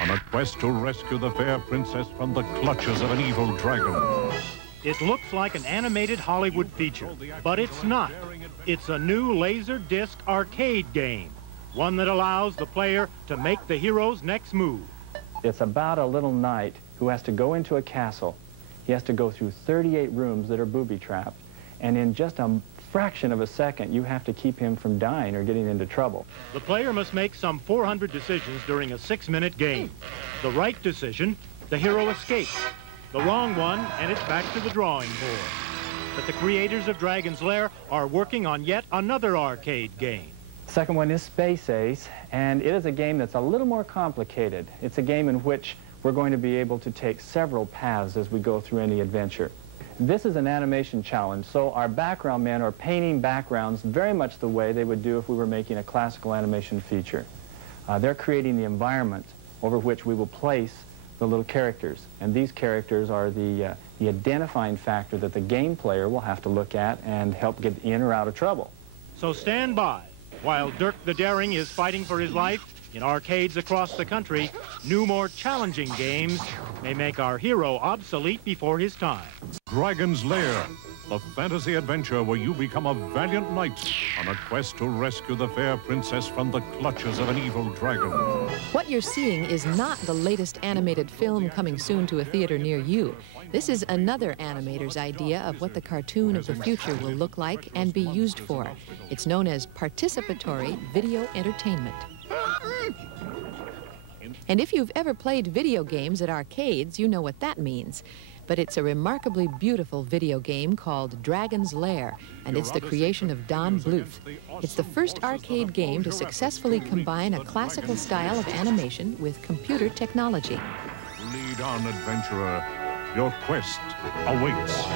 on a quest to rescue the fair princess from the clutches of an evil dragon. It looks like an animated Hollywood feature, but it's not. It's a new laser disc arcade game, one that allows the player to make the hero's next move. It's about a little knight who has to go into a castle. He has to go through 38 rooms that are booby-trapped, and in just a fraction of a second, you have to keep him from dying or getting into trouble. The player must make some 400 decisions during a 6-minute game. The right decision, the hero escapes. The wrong one, and it's back to the drawing board. But the creators of Dragon's Lair are working on yet another arcade game. The second one is Space Ace, and it is a game that's a little more complicated. It's a game in which we're going to be able to take several paths as we go through any adventure. This is an animation challenge, so our background men are painting backgrounds very much the way they would do if we were making a classical animation feature. They're creating the environment over which we will place the little characters, and these characters are the identifying factor that the game player will have to look at and help get in or out of trouble. So stand by. While Dirk the Daring is fighting for his life, in arcades across the country, new, more challenging games may make our hero obsolete before his time. Dragon's Lair, the fantasy adventure where you become a valiant knight on a quest to rescue the fair princess from the clutches of an evil dragon. What you're seeing is not the latest animated film coming soon to a theater near you. This is another animator's idea of what the cartoon of the future will look like and be used for. It's known as participatory video entertainment. And if you've ever played video games at arcades, you know what that means. But it's a remarkably beautiful video game called Dragon's Lair, and it's the creation of Don Bluth. It's the first arcade game to successfully combine a classical style of animation with computer technology. Lead on, adventurer. Your quest awaits.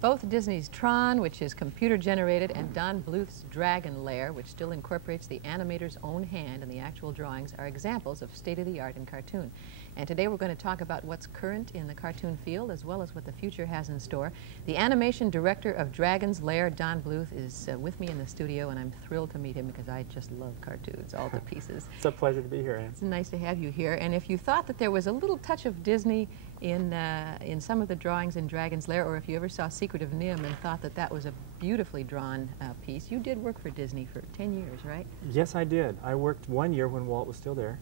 Both Disney's Tron, which is computer-generated, and Don Bluth's Dragon Lair, which still incorporates the animator's own hand in the actual drawings, are examples of state-of-the-art in cartoon. And today we're going to talk about what's current in the cartoon field, as well as what the future has in store. The animation director of Dragon's Lair, Don Bluth, is with me in the studio, and I'm thrilled to meet him because I just love cartoons all to pieces. It's a pleasure to be here, Ann. It's nice to have you here. And if you thought that there was a little touch of Disney in some of the drawings in Dragon's Lair, or if you ever saw Secret of Nim and thought that that was a beautifully drawn piece, you did work for Disney for 10 years, right? Yes, I did. I worked 1 year when Walt was still there,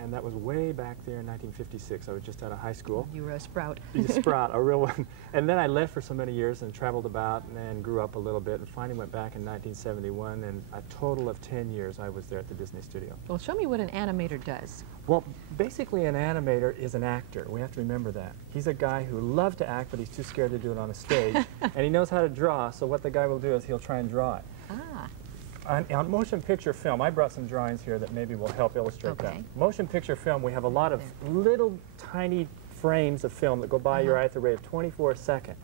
and that was way back there in 1956. I was just out of high school. You were a sprout. A sprout, a real one. And then I left for so many years and traveled about and grew up a little bit, and finally went back in 1971, and a total of 10 years I was there at the Disney studio. Well, show me what an animator does. Well, basically an animator is an actor. We have to remember that. He's a guy who loves to act, but he's too scared to do it on a stage. And he knows how to draw, so what the guy will do is he'll try and draw it. Ah. On motion picture film, I brought some drawings here that maybe will help illustrate that. Motion picture film, we have a lot of little tiny frames of film that go by your eye at the rate of 24 a second.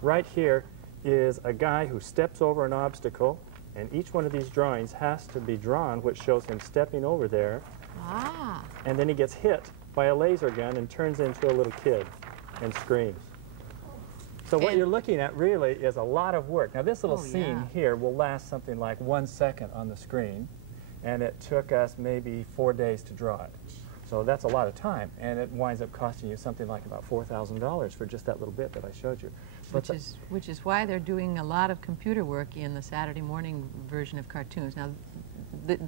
Right here is a guy who steps over an obstacle, and each one of these drawings has to be drawn, which shows him stepping over there. Ah. And then he gets hit by a laser gun and turns into a little kid and screams. So what you're looking at really is a lot of work. Now this little scene here will last something like 1 second on the screen, and it took us maybe 4 days to draw it. So that's a lot of time, and it winds up costing you something like about $4,000 for just that little bit that I showed you. Which is why they're doing a lot of computer work in the Saturday morning version of cartoons. Now,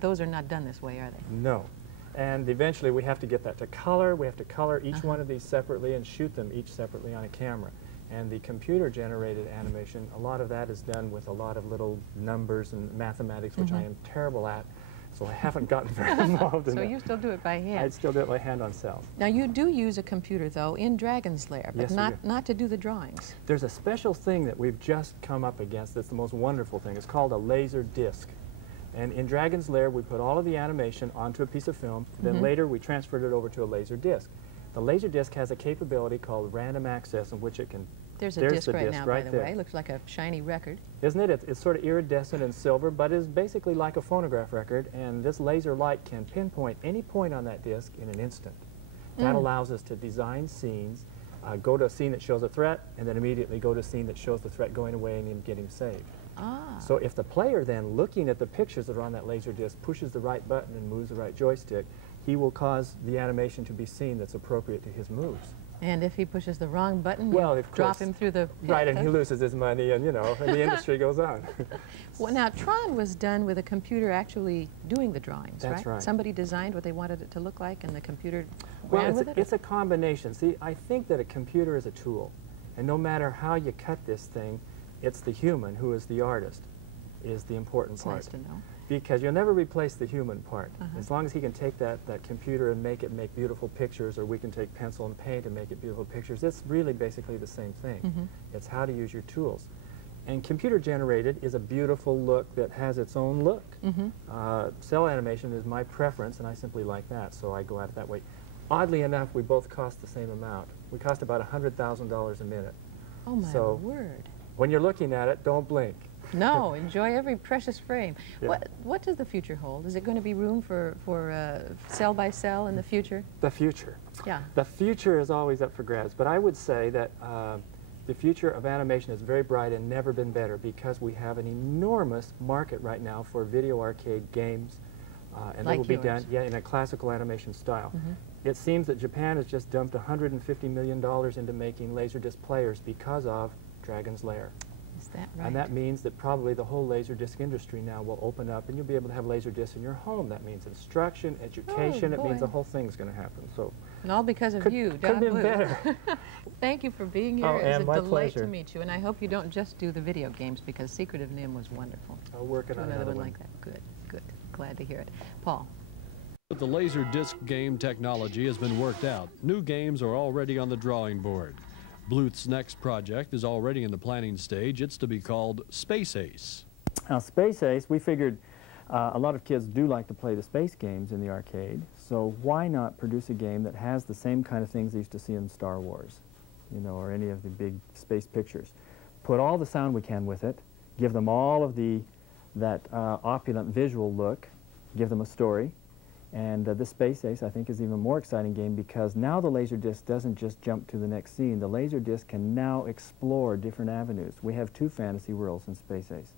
those are not done this way, are they? No. And eventually we have to get that to color. We have to color each one of these separately and shoot them each separately on a camera. And the computer-generated animation, a lot of that is done with a lot of little numbers and mathematics, which I am terrible at, so I haven't gotten very involved in that. So you still do it by hand? I'd still do it by hand on cell. Now you do use a computer, though, in Dragon's Lair, but yes, not to do the drawings. There's a special thing that we've just come up against that's the most wonderful thing. It's called a laser disc. And in Dragon's Lair, we put all of the animation onto a piece of film, then later we transferred it over to a laser disc. The laser disc has a capability called random access in which it can... There's a disc right now, by the way. Looks like a shiny record. Isn't it? It's sort of iridescent and silver, but is basically like a phonograph record, and this laser light can pinpoint any point on that disc in an instant. That allows us to design scenes, go to a scene that shows a threat, and then immediately go to a scene that shows the threat going away and him getting saved. Ah. So if the player then, looking at the pictures that are on that laser disc, pushes the right button and moves the right joystick, he will cause the animation to be seen that's appropriate to his moves. And if he pushes the wrong button, well, you drop him through the pit. Right, and he loses his money, and, you know, and the industry goes on. Well, now, Tron was done with a computer actually doing the drawings, That's right. Somebody designed what they wanted it to look like, and the computer ran with it? It's a combination. See, I think that a computer is a tool, and no matter how you cut this thing, it's the human who is the artist, is the important part. Nice to know. Because you'll never replace the human part. As long as he can take that computer and make beautiful pictures, or we can take pencil and paint and make it beautiful pictures, it's really basically the same thing. It's how to use your tools. And computer generated is a beautiful look that has its own look. Cell animation is my preference, and I simply like that, so I go at it that way. Oddly enough, we both cost the same amount. We cost about $100,000 a minute. Oh my word. When you're looking at it, don't blink. No, enjoy every precious frame. Yeah. What does the future hold? Is it going to be room for cell by cell in the future? The future. Yeah. The future is always up for grabs, but I would say that the future of animation is very bright and never been better, because we have an enormous market right now for video arcade games, and like they will be done in a classical animation style. It seems that Japan has just dumped $150 million into making Laserdisc players because of Dragon's Lair. Is that right? And that means that probably the whole Laserdisc industry now will open up, and you'll be able to have Laserdisc in your home. That means instruction, education. It means the whole thing's going to happen. So, and all because of you, Don Couldn't have Bluth. been better. Thank you for being here. Oh, It was and my a delight pleasure. to meet you, and I hope you don't just do the video games, because Secret of Nim was wonderful. I'll work on another one one like that. Good, good. Glad to hear it. Paul. The Laserdisc game technology has been worked out. New games are already on the drawing board. Bluth's next project is already in the planning stage. It's to be called Space Ace. Now, Space Ace, we figured a lot of kids do like to play the space games in the arcade, so why not produce a game that has the same kind of things they used to see in Star Wars, you know, or any of the big space pictures. Put all the sound we can with it, give them all of that opulent visual look, give them a story. And this Space Ace, I think, is an even more exciting game, because now the Laserdisc doesn't just jump to the next scene. The Laserdisc can now explore different avenues. We have 2 fantasy worlds in Space Ace.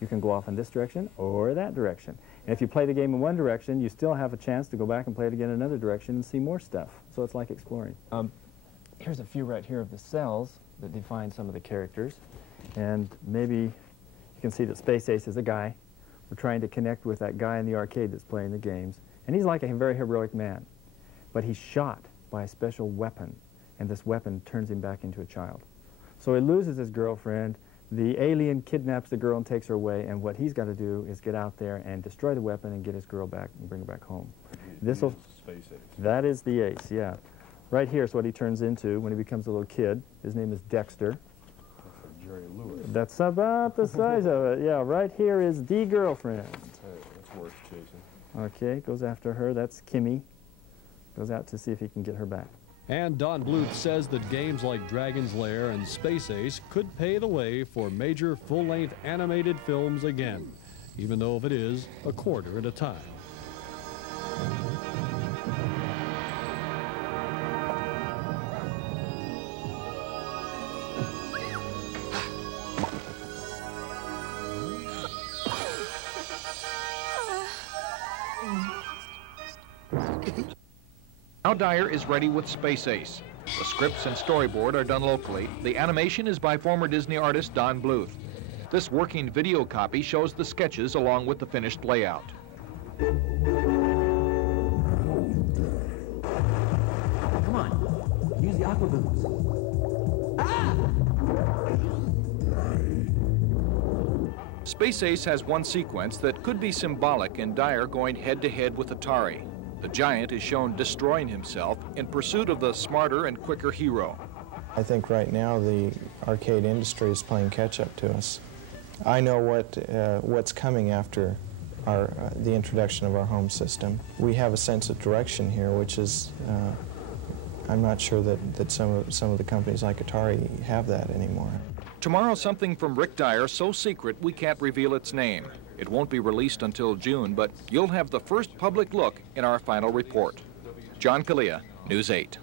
You can go off in this direction or that direction. And if you play the game in one direction, you still have a chance to go back and play it again in another direction and see more stuff. So it's like exploring. Here's a few right here of the cells that define some of the characters. And maybe you can see that Space Ace is a guy. We're trying to connect with that guy in the arcade that's playing the games. And he's like a very heroic man, but he's shot by a special weapon, and this weapon turns him back into a child. So he loses his girlfriend, the alien kidnaps the girl and takes her away, and what he's got to do is get out there and destroy the weapon and get his girl back and bring her back home. This'll, Space Ace. that is the Ace, yeah. Right here's what he turns into when he becomes a little kid. His name is Dexter. Jerry Lewis. That's about the size of it, yeah. Right here is the girlfriend. That's worth chasing. Okay, goes after her. That's Kimmy. Goes out to see if he can get her back. And Don Bluth says that games like Dragon's Lair and Space Ace could pave the way for major full-length animated films again, even though if it is a quarter at a time. Now Dyer is ready with Space Ace. The scripts and storyboard are done locally. The animation is by former Disney artist Don Bluth. This working video copy shows the sketches along with the finished layout. Come on, use the aqua booms. Space Ace has one sequence that could be symbolic in Dyer going head-to-head with Atari. The giant is shown destroying himself in pursuit of the smarter and quicker hero. I think right now the arcade industry is playing catch-up to us. I know what's coming after the introduction of our home system. We have a sense of direction here, which is, I'm not sure that some of the companies like Atari have that anymore. Tomorrow, something from Rick Dyer so secret we can't reveal its name. It won't be released until June, but you'll have the first public look in our final report. John Kalia, News 8.